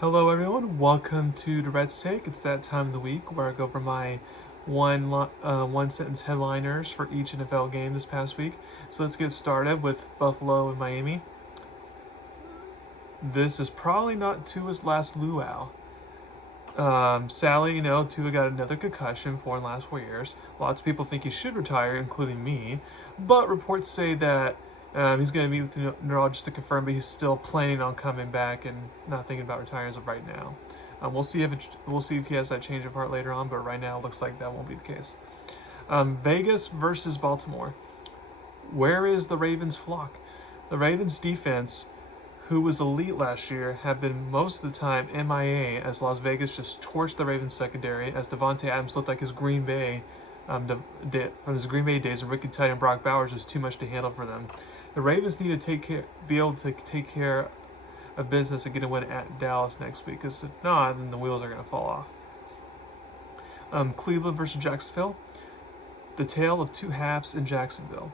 Hello everyone, welcome to Durrett's Take. It's that time of the week where I go over my one sentence headliners for each NFL game this past week. So let's get started with Buffalo and Miami. This is probably not Tua's last luau. Sadly, Tua got another concussion in the last 4 years. Lots of people think he should retire, including me. But reports say that he's going to meet with the neurologist to confirm, but he's still planning on coming back and not thinking about retiring as of right now. We'll see if he has that change of heart later on, but right now it looks like that won't be the case. Vegas versus Baltimore. Where is the Ravens flock? The Ravens defense, who was elite last year, have been most of the time MIA as Las Vegas just torched the Ravens secondary as Devontae Adams looked like his Green Bay from his Green Bay days, and Ricky Tight and Brock Bowers was too much to handle for them. The Ravens need to be able to take care of business and get a win at Dallas next week, because if not, then the wheels are going to fall off. Cleveland versus Jacksonville. The tale of two halves in Jacksonville.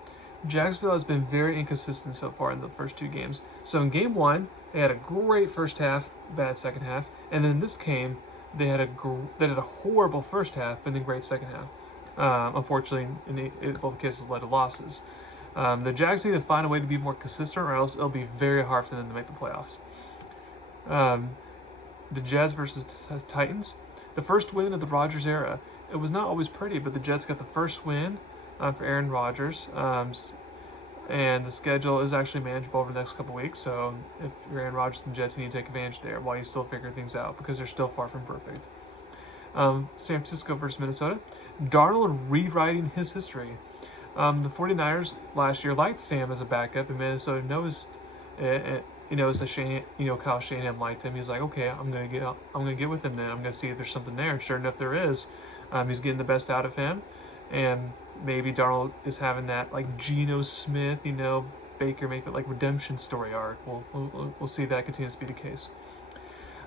Jacksonville has been very inconsistent so far in the first two games. So in game one, they had a great first half, bad second half, and then in this game, they had a horrible first half, but then great second half. Unfortunately, in both cases, led to losses. The Jags need to find a way to be more consistent, or else it'll be very hard for them to make the playoffs. The Jets versus Titans. The first win of the Rodgers era. It was not always pretty, but the Jets got the first win for Aaron Rodgers. And the schedule is actually manageable over the next couple weeks. So if you're Aaron Rodgers and the Jets, you need to take advantage there while you still figure things out, because they're still far from perfect. San Francisco versus Minnesota. Darnold rewriting his history. The 49ers last year liked Sam as a backup, and Minnesota noticed it. Kyle Shanahan liked him. He's like, okay, I'm gonna get with him then. I'm gonna see if there's something there. And sure enough, there is. He's getting the best out of him, and maybe Darnold is having that like Geno Smith, Baker Mayfield like redemption story arc. We'll see if that continues to be the case.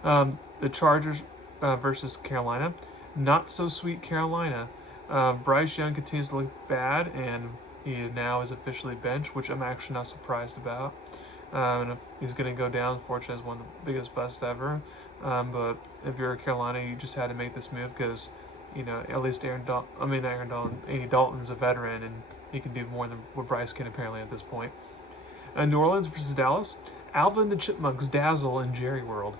The Chargers versus Carolina. Not so sweet Carolina. Bryce Young continues to look bad, and he now is officially benched, which I'm actually not surprised about. And if he's going to go down, unfortunately, as one of the biggest busts ever. But if you're Carolina, you just had to make this move because, at least Andy Dalton's a veteran, and he can do more than what Bryce can apparently at this point. New Orleans versus Dallas. Alvin the Chipmunks dazzle in Jerry World.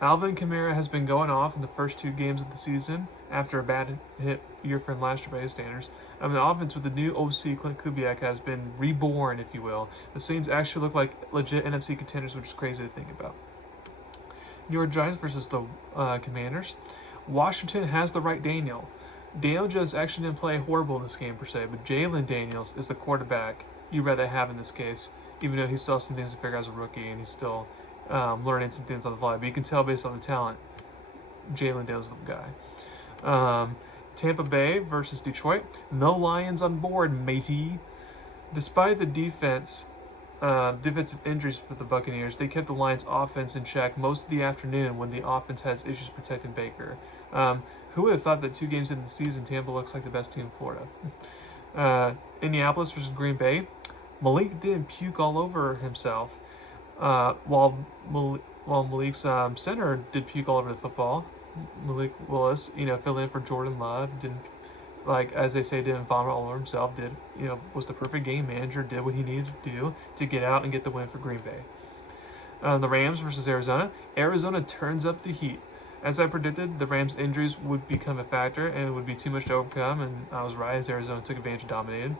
Alvin Kamara has been going off in the first two games of the season after a bad hit year for him last year by his standards. The offense with the new OC, Clint Kubiak, has been reborn, if you will. The Saints actually look like legit NFC contenders, which is crazy to think about. New York Giants versus the Commanders. Washington has the right Daniel. Daniel Jones actually didn't play horrible in this game per se, but Jalen Daniels is the quarterback you'd rather have in this case, even though he still has some things to figure out as a rookie, and he's still learning some things on the fly. But you can tell based on the talent, Jalen Daniels is the guy. Tampa Bay versus Detroit. No Lions on board, matey. Despite the defensive injuries for the Buccaneers, they kept the Lions' offense in check most of the afternoon when the offense has issues protecting Baker. Who would have thought that 2 games into the season, Tampa looks like the best team in Florida? Indianapolis versus Green Bay. Malik didn't puke all over himself, while Malik's center did puke all over the football. Malik Willis, filled in for Jordan Love, didn't, as they say, didn't vomit all over himself, was the perfect game manager, did what he needed to do to get out and get the win for Green Bay. The Rams versus Arizona. Arizona turns up the heat. As I predicted, the Rams' injuries would become a factor, and it would be too much to overcome, and I was right as Arizona took advantage and dominated.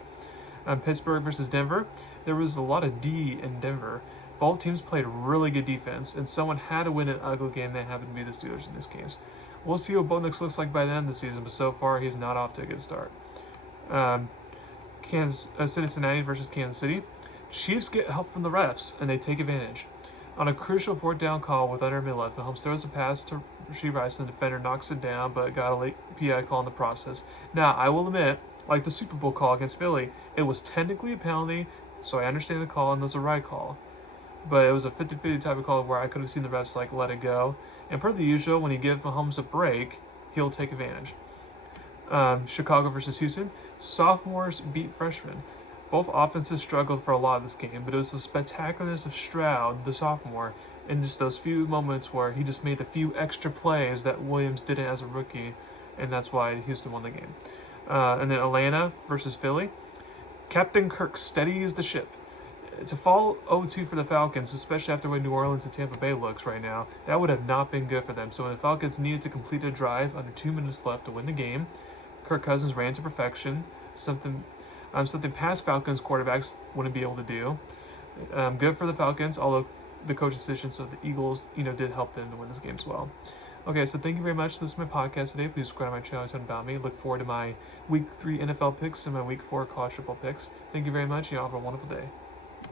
Pittsburgh versus Denver. There was a lot of D in Denver. Both teams played really good defense, and someone had to win an ugly game. That happened to be the Steelers in this case. We'll see what Bo Nix looks like by the end of the season, but so far he's not off to a good start. Cincinnati versus Kansas City. Chiefs get help from the refs, and they take advantage. On a crucial 4th down call with under a minute left, Mahomes throws a pass to Rashee Rice, and the defender knocks it down, but got a late PI call in the process. Now, I will admit, like the Super Bowl call against Philly, it was technically a penalty, so I understand the call, and it was a right call. But it was a 50-50 type of call where I could have seen the refs let it go. And per the usual, when you give Mahomes a break, he'll take advantage. Chicago versus Houston. Sophomores beat freshmen. Both offenses struggled for a lot of this game, but it was the spectacularness of Stroud, the sophomore, in just those few moments where he just made the few extra plays that Williams didn't as a rookie, and that's why Houston won the game. And then Atlanta versus Philly. Captain Kirk steadies the ship. To fall 0-2 for the Falcons, especially after the way New Orleans and Tampa Bay looks right now, that would have not been good for them. So when the Falcons needed to complete a drive under 2 minutes left to win the game, Kirk Cousins ran to perfection, something past Falcons quarterbacks wouldn't be able to do. Good for the Falcons, although the coach's decisions of the Eagles, did help them to win this game as well. Okay, so thank you very much. This is my podcast today. Please subscribe to my channel to learn about me. Look forward to my Week 3 NFL picks and my Week 4 college football picks. Thank you very much. You all have a wonderful day.